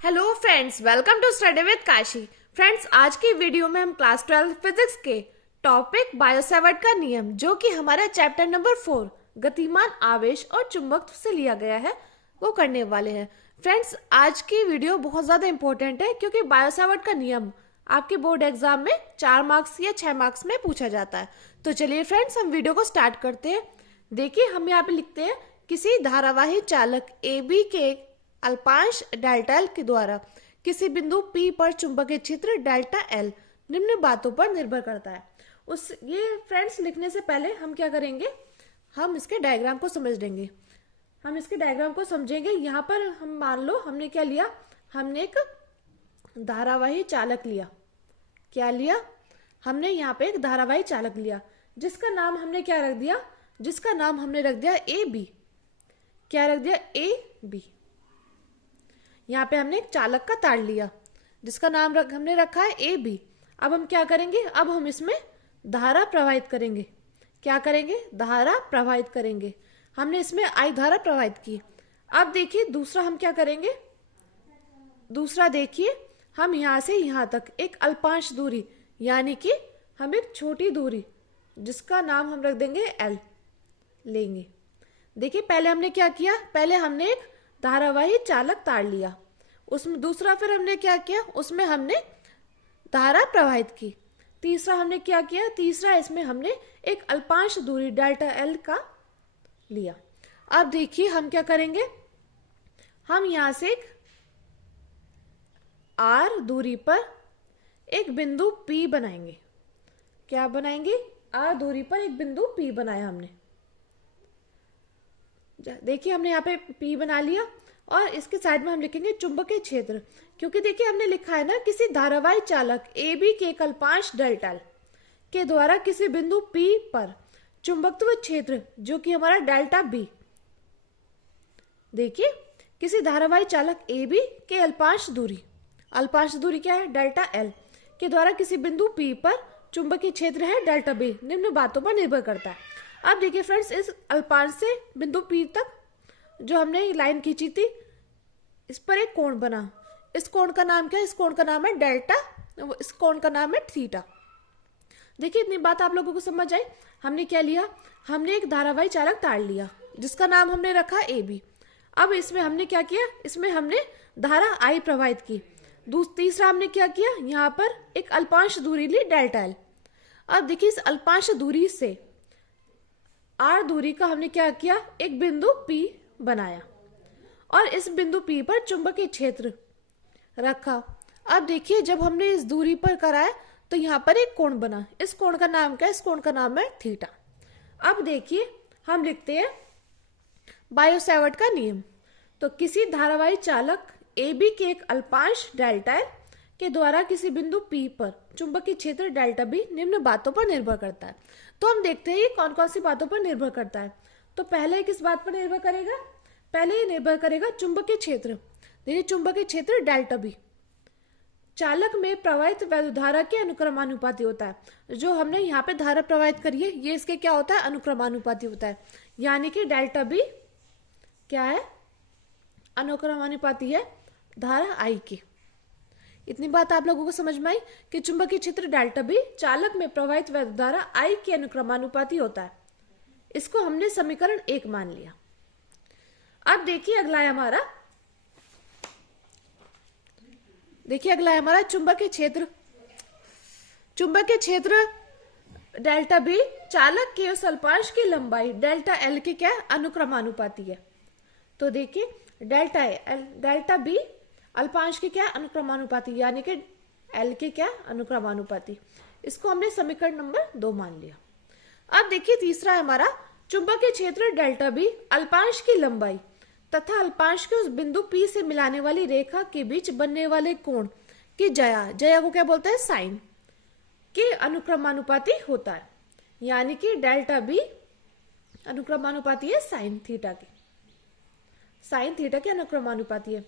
Hello friends, welcome to study with Kashi. Friends, आज की video में हम क्लास 12 फिजिक्स के टॉपिक बायोसेवर्ट का नियम, जो कि हमारा चैप्टर नंबर 4 गतिमान आवेश और चुंबकत्व से लिया गया है, वो करने वाले हैं। फ्रेंड्स, आज की वीडियो बहुत ज़्यादा इंपॉर्टेंट है क्योंकि बायोसेवर्ट का नियम आपके बोर्ड एग्जाम में 4 मार्क्स या 6 मार्क्स में पूछा जाता है। तो चलिए फ्रेंड्स, हम वीडियो को स्टार्ट करते हैं। देखिए, हम यहाँ पे लिखते हैं किसी धारावाही चालक ए बी के अल्पांश डेल्टा एल के द्वारा किसी बिंदु पी पर चुंबकीय क्षेत्र डेल्टा एल निम्न बातों पर निर्भर करता है। ये फ्रेंड्स लिखने से पहले हम क्या करेंगे, हम इसके डायग्राम को समझ लेंगे। हम इसके डायग्राम को समझेंगे। यहाँ पर हम मान लो हमने क्या लिया, हमने एक धारावाही चालक लिया। क्या लिया? हमने यहाँ पे एक धारावाही चालक लिया जिसका नाम हमने क्या रख दिया, जिसका नाम हमने रख दिया ए बी। क्या रख दिया? A B. यहाँ पे हमने एक चालक का तार लिया जिसका नाम हमने रखा है ए बी। अब हम क्या करेंगे, अब हम इसमें धारा प्रवाहित करेंगे। क्या करेंगे? धारा प्रवाहित करेंगे। हमने इसमें आई धारा प्रवाहित की। अब देखिए दूसरा हम क्या करेंगे, दूसरा देखिए हम यहाँ से यहाँ तक एक अल्पांश दूरी, यानी कि हम एक छोटी दूरी जिसका नाम हम रख देंगे एल लेंगे। देखिए पहले हमने क्या किया, पहले हमने एक धारावाही चालक तार लिया, उसमें दूसरा फिर हमने क्या किया, उसमें हमने धारा प्रवाहित की। तीसरा हमने क्या किया, तीसरा इसमें हमने एक अल्पांश दूरी डेल्टा एल का लिया। अब देखिए हम क्या करेंगे, हम यहां से एक आर दूरी पर एक बिंदु P बनाएंगे। क्या बनाएंगे? आर दूरी पर एक बिंदु P बनाया हमने। देखिए हमने यहाँ पे P बना लिया और इसके साइड में हम लिखेंगे चुंबकीय क्षेत्र, क्योंकि देखिए हमने लिखा है ना किसी धारावाही चालक ए बी के एक अल्पांश डेल्टा एल के द्वारा किसी बिंदु P पर चुंबकत्व क्षेत्र जो कि हमारा डेल्टा बी। देखिए किसी धारावाही चालक ए बी के अल्पांश दूरी क्या है? डेल्टा एल के द्वारा किसी बिंदु P पर चुंबकीय क्षेत्र है डेल्टा बी, निम्न बातों पर निर्भर करता है। अब देखिए फ्रेंड्स, इस अल्पांश से बिंदु P तक जो हमने लाइन खींची थी, इस पर एक कोण बना। इस कोण का नाम क्या है? इस कोण का नाम है डेल्टा, इस कोण का नाम है थीटा। देखिए इतनी बात आप लोगों को समझ आई। हमने क्या लिया, हमने एक धारावाही चालक तार लिया जिसका नाम हमने रखा ए बी। अब इसमें हमने क्या किया, इसमें हमने धारा आई प्रवाहित की। तीसरा हमने क्या किया, यहाँ पर एक अल्पांश दूरी ली डेल्टा एल। अब देखिए इस अल्पांश दूरी से आर दूरी का हमने क्या किया, एक बिंदु P बनाया और इस बिंदु P पर चुंबकीय क्षेत्र रखा। अब देखिए जब हमने इस दूरी पर कराया तो यहाँ पर एक कोण बना। इस कोण का नाम क्या है? इस कोण का नाम है थीटा। अब देखिए हम लिखते हैं बायोसेवर्ट का नियम। तो किसी धारावाही चालक ए बी के एक अल्पांश डेल्टा एल के द्वारा किसी बिंदु P पर चुंबकीय क्षेत्र डेल्टा बी निम्न बातों पर निर्भर करता है। तो हम देखते हैं ये कौन कौन सी बातों पर निर्भर करता है। तो पहले किस बात पर निर्भर करेगा? पहले ये निर्भर करेगा चुंबकीय क्षेत्र। देखिए चुंबकीय क्षेत्र डेल्टा बी चालक में प्रवाहित वैद्युत धारा के अनुक्रमानुपाती होता है। जो हमने यहाँ पे धारा प्रवाहित करी है ये इसके क्या होता है? अनुक्रमानुपाती होता है, यानी कि डेल्टा बी क्या है? अनुक्रमानुपाती है धारा आई की। इतनी बात आप लोगों को समझ में आई कि चुंबकीय क्षेत्र डेल्टा बी चालक में प्रवाहित वैद्युत धारा आई के अनुक्रमानुपाती होता है। इसको हमने समीकरण 1 मान लिया। अब देखिए अगला है हमारा, चुंबकीय क्षेत्र डेल्टा बी चालक के उस अल्पांश की लंबाई डेल्टा एल के क्या अनुक्रमानुपाती है। तो देखिए डेल्टा बी अल्पांश के क्या अनुक्रमानुपाती, यानी कि एल के क्या अनुक्रमानुपाती। इसको हमने समीकरण नंबर 2 मान लिया। अब देखिए तीसरा है हमारा चुंबकीय क्षेत्र डेल्टा बी अल्पांश की लंबाई तथा अल्पांश के उस बिंदु P से मिलाने वाली रेखा के बीच बनने वाले कोण की जया को क्या बोलते हैं? साइन के अनुक्रमानुपाती होता है, यानी कि डेल्टा बी अनुक्रमानुपाती है साइन थीटा के अनुक्रमानुपाती है।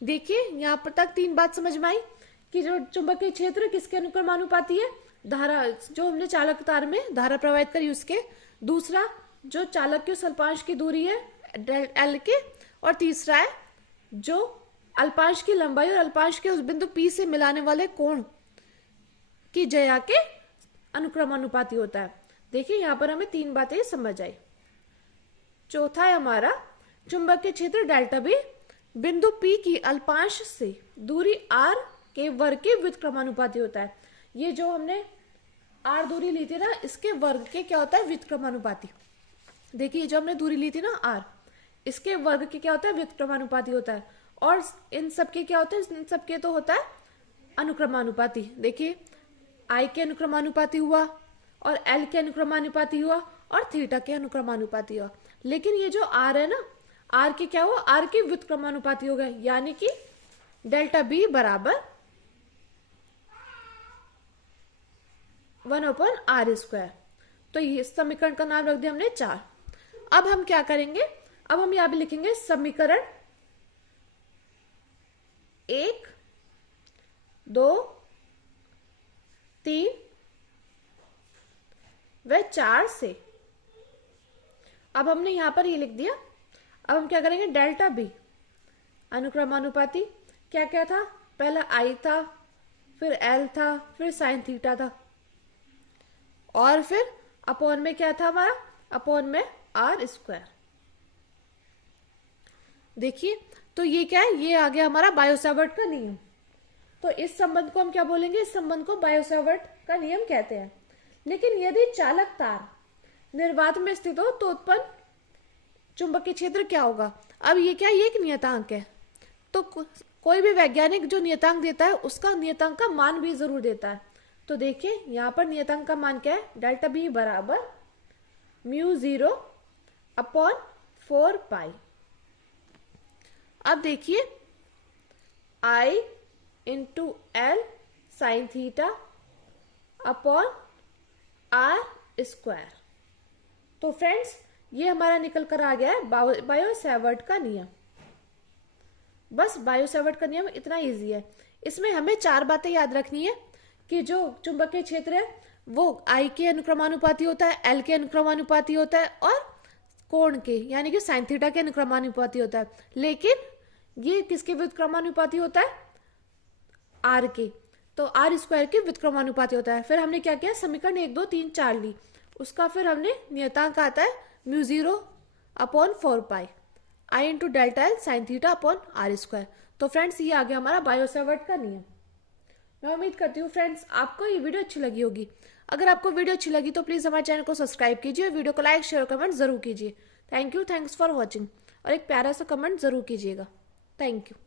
देखिए यहाँ पर तक 3 बात समझ में आई कि जो चुंबकीय क्षेत्र किसके अनुक्रमानुपाती है? धारा, जो हमने चालक तार में धारा प्रवाहित करी उसके। दूसरा जो चालक के उस अल्पांश की दूरी है एल के, और तीसरा है जो अल्पांश की लंबाई और अल्पांश के उस बिंदु P से मिलाने वाले कोण की ज्या के अनुक्रमानुपाती होता है। देखिए यहाँ पर हमें 3 बातें समझ आई। चौथा है हमारा चुंबकीय क्षेत्र डेल्टा बी बिंदु P की अल्पांश से दूरी r के वर्ग के व्युत्क्रमानुपाती होता है। ये जो हमने r दूरी ली थी ना, इसके वर्ग के क्या होता है, व्युत्क्रमानुपाती। देखिए जो हमने दूरी ली थी ना r, इसके वर्ग के क्या होता है, व्युत्क्रमानुपाती होता है। और इन सबके क्या होता है, इन सबके तो होता है अनुक्रमानुपाती। देखिए I के अनुक्रमानुपाती हुआ और L के अनुक्रमानुपाती हुआ और थीटा के अनुक्रमानुपाती हुआ। लेकिन ये जो R है ना, R के क्या हुआ, R के व्युत्क्रमानुपाती हो गए, यानी कि डेल्टा B बराबर 1/r²। तो ये समीकरण का नाम रख दिया हमने 4। अब हम क्या करेंगे, अब हम यहाँ पे लिखेंगे समीकरण 1, 2, 3 व 4 से। अब हमने यहां पर ये लिख दिया। अब हम क्या करेंगे, डेल्टा बी अनुक्रमानुपाती क्या क्या था, पहला I था, फिर L था, फिर साइन थीटा था, और फिर अपॉन में क्या था हमारा, अपॉन में r²। देखिए तो ये क्या है, ये आ गया हमारा बायो-सैवर्ट का नियम। तो इस संबंध को हम क्या बोलेंगे, इस संबंध को बायो-सैवर्ट का नियम कहते हैं। लेकिन यदि चालक तार निर्वात में स्थित हो तो उत्पन्न चुंबकीय क्षेत्र क्या होगा। अब ये क्या, ये एक नियतांक है, तो कोई भी वैज्ञानिक जो नियतांक देता है उसका नियतांक का मान भी जरूर देता है। तो देखिए यहाँ पर नियतांक का मान क्या है, डेल्टा बी बराबर μ0/4π। अब देखिए I into L sine theta upon r²। तो फ्रेंड्स ये हमारा निकल कर आ गया है बायो-सैवर्ट का नियम। बस बायो-सैवर्ट का नियम इतना इजी है। इसमें हमें 4 बातें याद रखनी है कि जो चुंबकीय क्षेत्र है वो I के अनुक्रमानुपाती होता है, L के अनुक्रमानुपाती होता है और कोण के यानी कि साइन थीटा के अनुक्रमानुपाती होता है। लेकिन ये किसके व्युत्क्रमानुपाती होता है, R के, तो r² के व्युत्क्रमानुपाती होता है। फिर हमने क्या किया, समीकरण 1, 2, 3, 4 ली, उसका फिर हमने नियतांक आता है μ0/4π I into delta L sine theta upon r²। तो फ्रेंड्स ये आ गया हमारा बायो-सैवर्ट का नियम। मैं उम्मीद करती हूँ फ्रेंड्स आपको ये वीडियो अच्छी लगी होगी। अगर आपको वीडियो अच्छी लगी तो प्लीज़ हमारे चैनल को सब्सक्राइब कीजिए और वीडियो को लाइक, शेयर, कमेंट जरूर कीजिए। Thank you, thanks for watching. और एक प्यारा सा कमेंट जरूर कीजिएगा। Thank you.